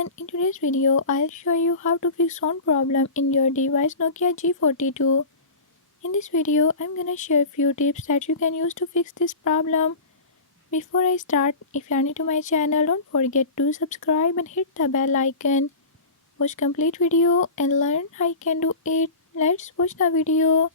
everyone, in today's video I'll show you how to fix sound problem in your device Nokia G42. In this video I'm gonna share few tips that you can use to fix this problem. Before I start, if you are new to my channel, don't forget to subscribe and hit the bell icon. Watch complete video and learn how you can do it. Let's watch the video.